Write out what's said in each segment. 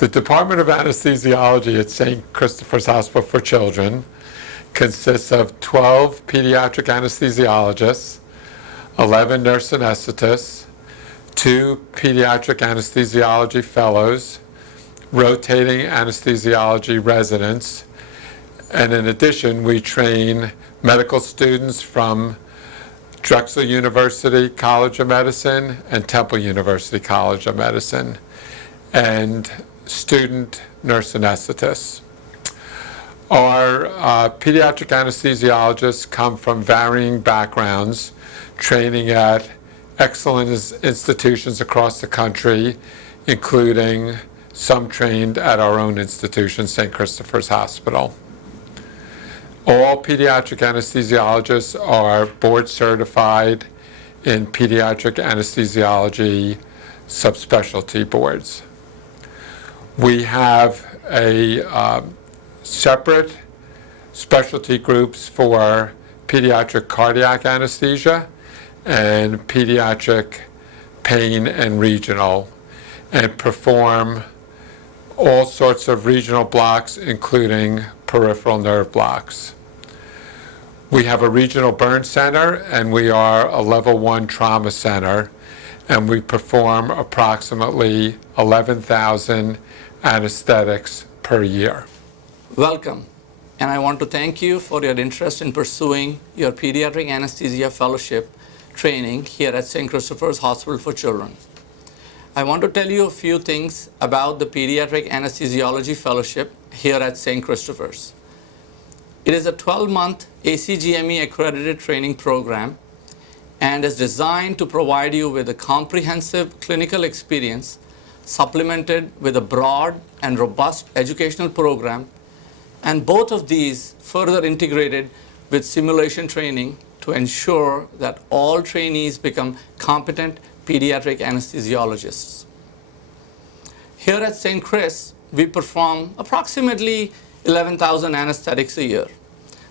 The Department of Anesthesiology at St. Christopher's Hospital for Children consists of 12 pediatric anesthesiologists, 11 nurse anesthetists, 2 pediatric anesthesiology fellows, rotating anesthesiology residents, and in addition, we train medical students from Drexel University College of Medicine and Temple University College of Medicine, and student nurse anesthetists. Our pediatric anesthesiologists come from varying backgrounds, training at excellent institutions across the country, including some trained at our own institution, St. Christopher's Hospital. All pediatric anesthesiologists are board certified in pediatric anesthesiology subspecialty boards. We have a separate specialty groups for pediatric cardiac anesthesia and pediatric pain and regional, and perform all sorts of regional blocks, including peripheral nerve blocks. We have a regional burn center, and we are a level 1 trauma center, and we perform approximately 11,000 anesthetics per year. Welcome, and I want to thank you for your interest in pursuing your pediatric anesthesia fellowship training here at St. Christopher's Hospital for Children. I want to tell you a few things about the Pediatric Anesthesiology Fellowship here at St. Christopher's. It is a 12-month ACGME accredited training program and is designed to provide you with a comprehensive clinical experience supplemented with a broad and robust educational program, and both of these further integrated with simulation training to ensure that all trainees become competent pediatric anesthesiologists. Here at St. Chris, we perform approximately 11,000 anesthetics a year.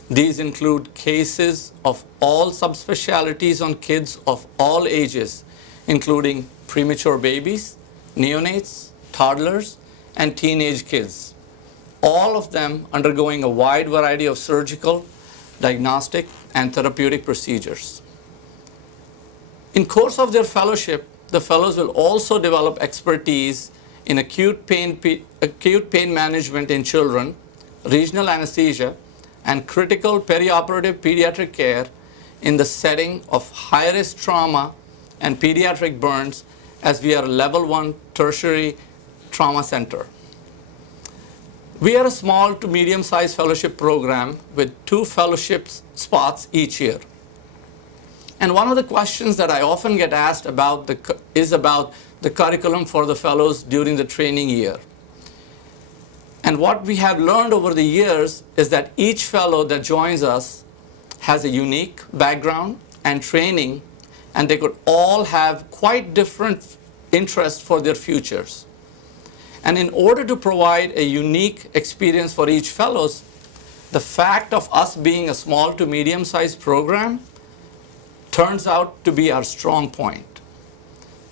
These include cases of all subspecialties on kids of all ages, including premature babies, neonates, toddlers, and teenage kids, all of them undergoing a wide variety of surgical, diagnostic, and therapeutic procedures. In course of their fellowship, the fellows will also develop expertise in acute pain management in children, regional anesthesia, and critical perioperative pediatric care in the setting of high-risk trauma and pediatric burns, as we are a level 1 tertiary trauma center. We are a small to medium-sized fellowship program with 2 fellowship spots each year. And one of the questions that I often get asked is about the curriculum for the fellows during the training year. And what we have learned over the years is that each fellow that joins us has a unique background and training, and they could all have quite different interests for their futures. And in order to provide a unique experience for each fellows, the fact of us being a small to medium-sized program turns out to be our strong point.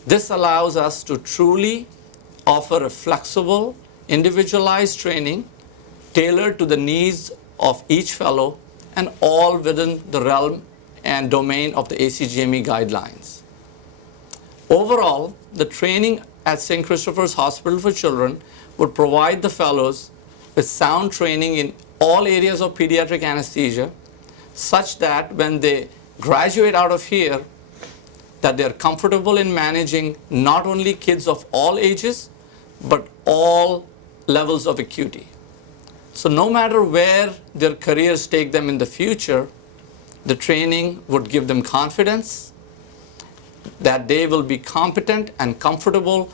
This allows us to truly offer a flexible, individualized training tailored to the needs of each fellow, and all within the realm and domain of the ACGME guidelines. Overall, the training at St. Christopher's Hospital for Children would provide the fellows with sound training in all areas of pediatric anesthesia, such that when they graduate out of here, that they're comfortable in managing not only kids of all ages, but all levels of acuity. So no matter where their careers take them in the future, the training would give them confidence that they will be competent and comfortable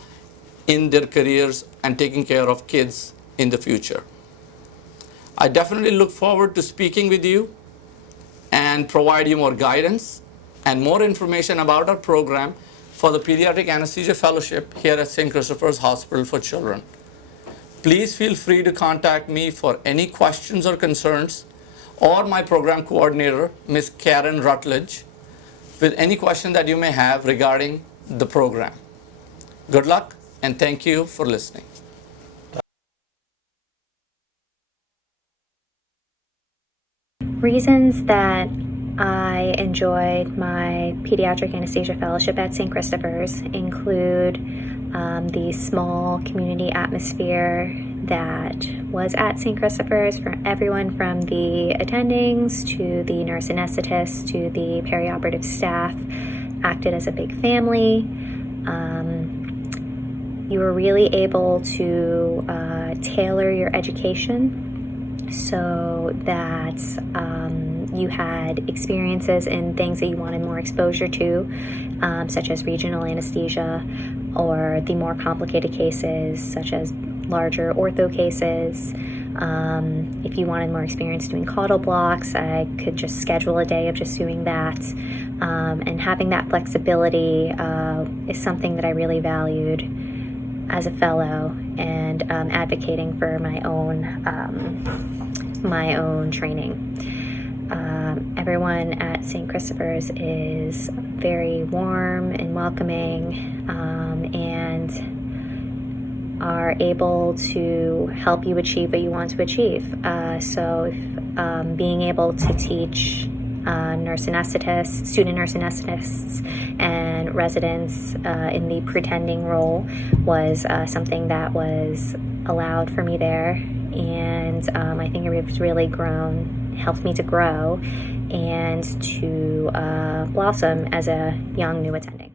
in their careers and taking care of kids in the future. I definitely look forward to speaking with you and provide you more guidance and more information about our program for the Pediatric Anesthesia Fellowship here at St. Christopher's Hospital for Children. Please feel free to contact me for any questions or concerns, or my program coordinator, Ms. Karen Rutledge, with any question that you may have regarding the program. Good luck, and thank you for listening. Reasons that I enjoyed my pediatric anesthesia fellowship at St. Christopher's include the small community atmosphere that was at St. Christopher's, for everyone from the attendings to the nurse anesthetists to the perioperative staff acted as a big family. You were really able to tailor your education so that you had experiences in things that you wanted more exposure to, such as regional anesthesia, or the more complicated cases, such as larger ortho cases. If you wanted more experience doing caudal blocks, I could just schedule a day of just doing that. And having that flexibility is something that I really valued as a fellow, and advocating for my own training. Everyone at St. Christopher's is very warm and welcoming, and are able to help you achieve what you want to achieve. Being able to teach nurse anesthetists, student nurse anesthetists, and residents in the pretending role was something that was allowed for me there, and I think it's really helped me to grow and to blossom as a young new attending.